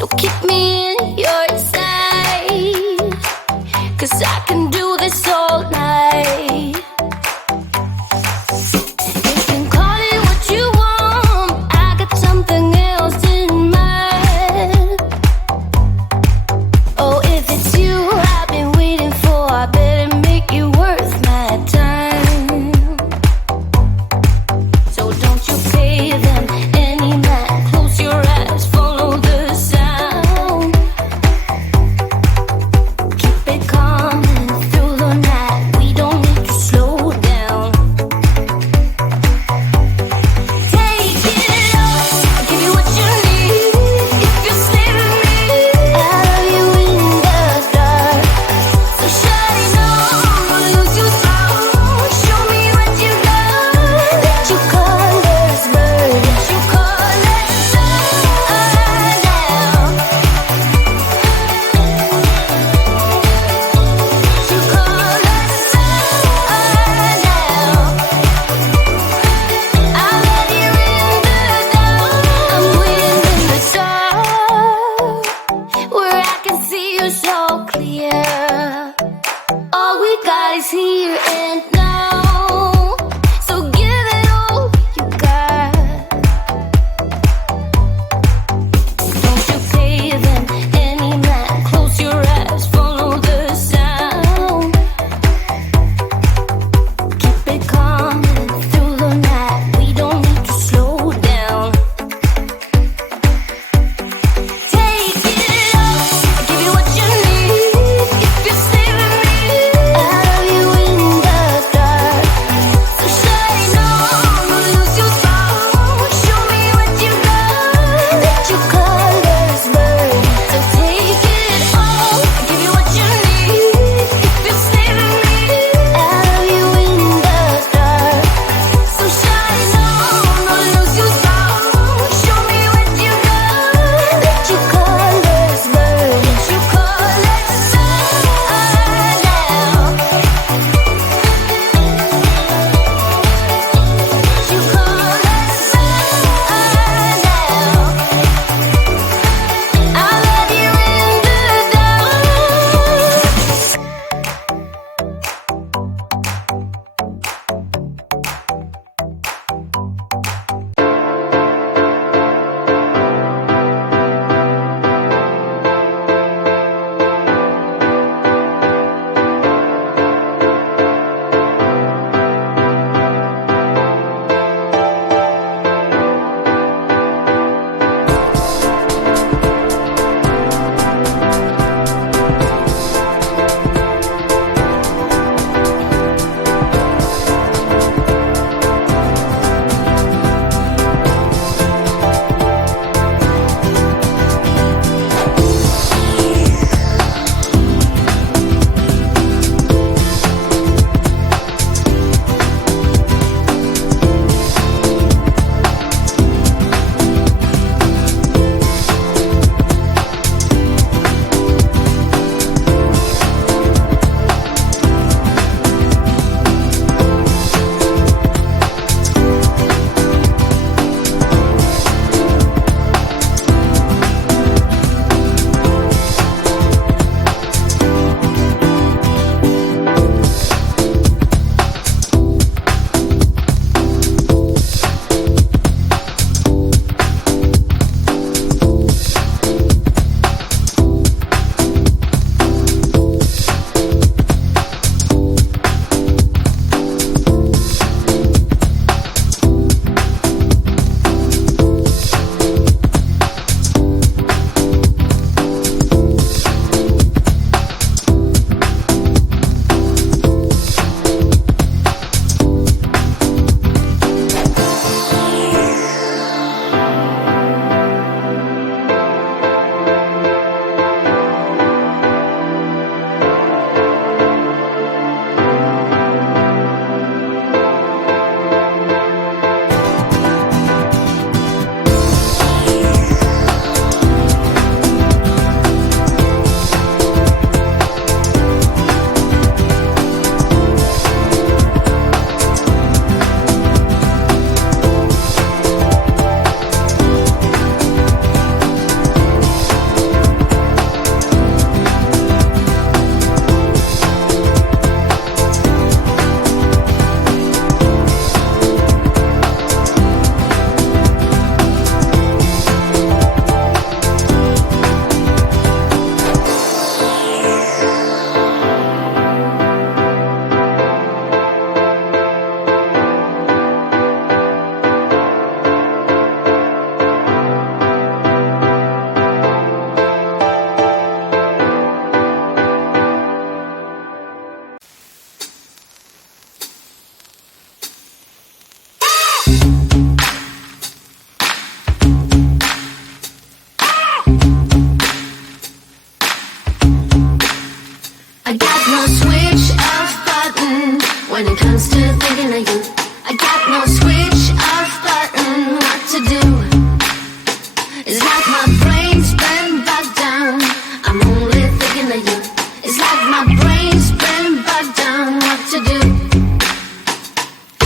So keep me in your sight, 'cause I can do this all night. You can call it what you want, I got something else in mind. Oh, if it's you I've been waiting for, I better make you worth my time. So don't you pay them any mind, close your eyes, follow the sound. no switch off button when it comes to thinking of you. I got no switch off button. What to do? It's like my brain's been bogged down. I'm only thinking of you. It's like my brain's been bogged down. What to do?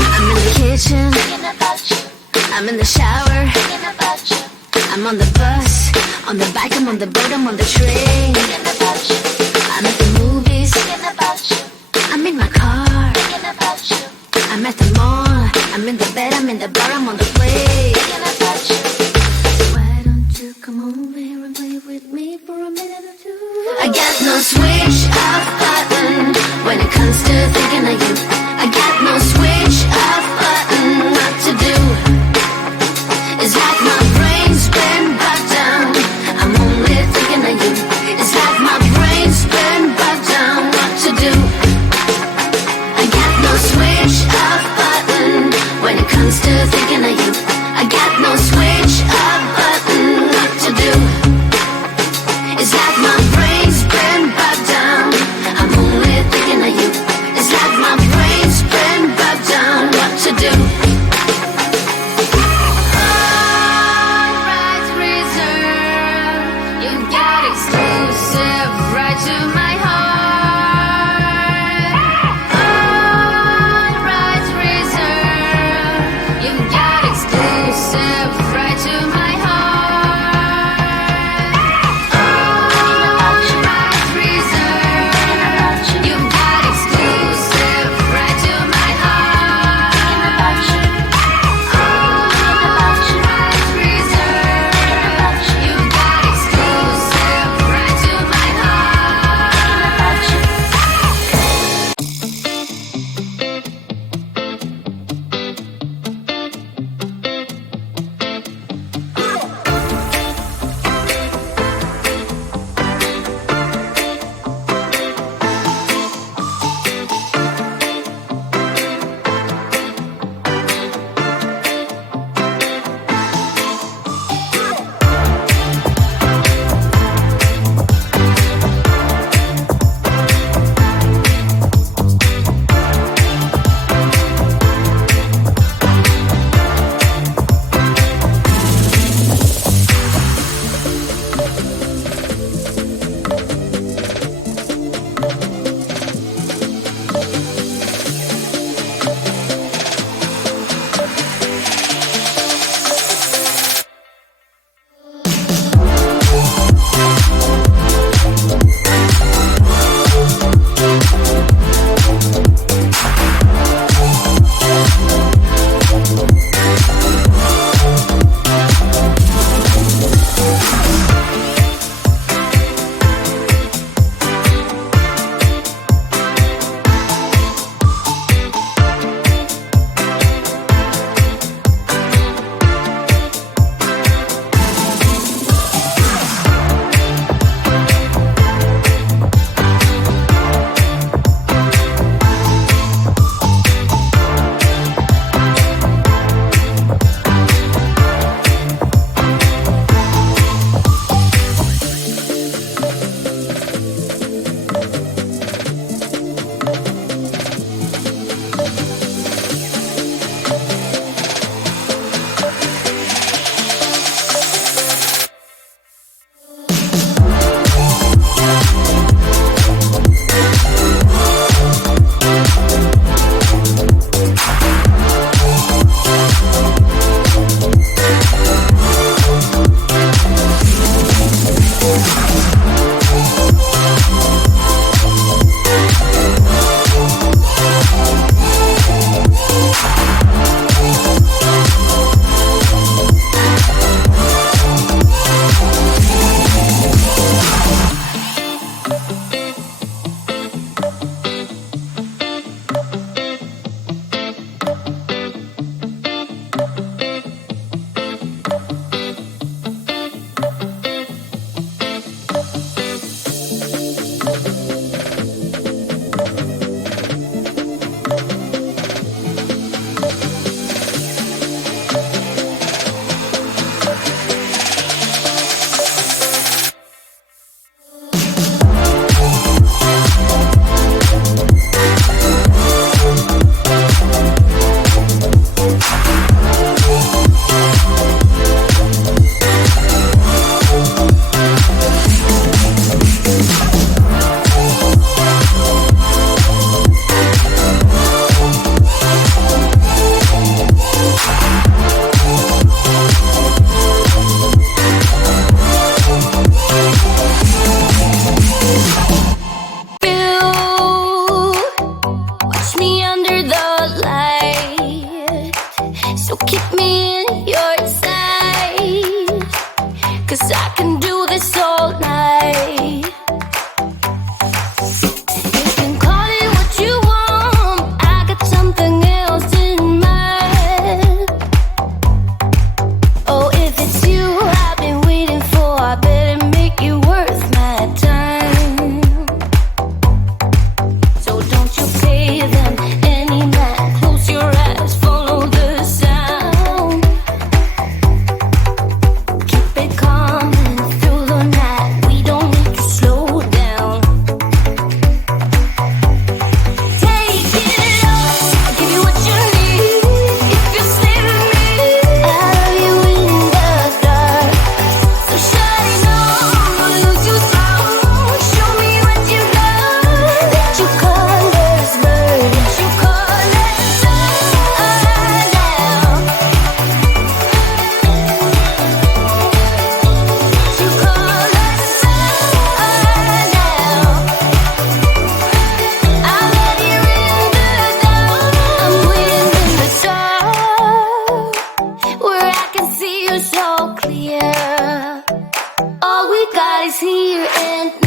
I'm in the kitchen, thinking about you. I'm in the shower, thinking about you. I'm on the bus, on the bike, I'm on the boat, I'm on the train, thinking about you. I'm at the movies, thinking about you. I'm in my car, thinking about you. I'm at the mall, I'm in the bed, I'm in the bar, I'm on the plane, thinking about you. Why don't you come over here and play with me for a minute or two? I got no switch off button when it comes to thinking of you. I got no switch off button. What to do? It's like my brain's been bogged down. I'm only thinking of you. It's like my brain's been bogged down. What to do? I got no switch off button when it comes to thinking of you. I got no switch off button. What to do? It's like my brain's been bogged down. I'm only thinking of you. It's like here and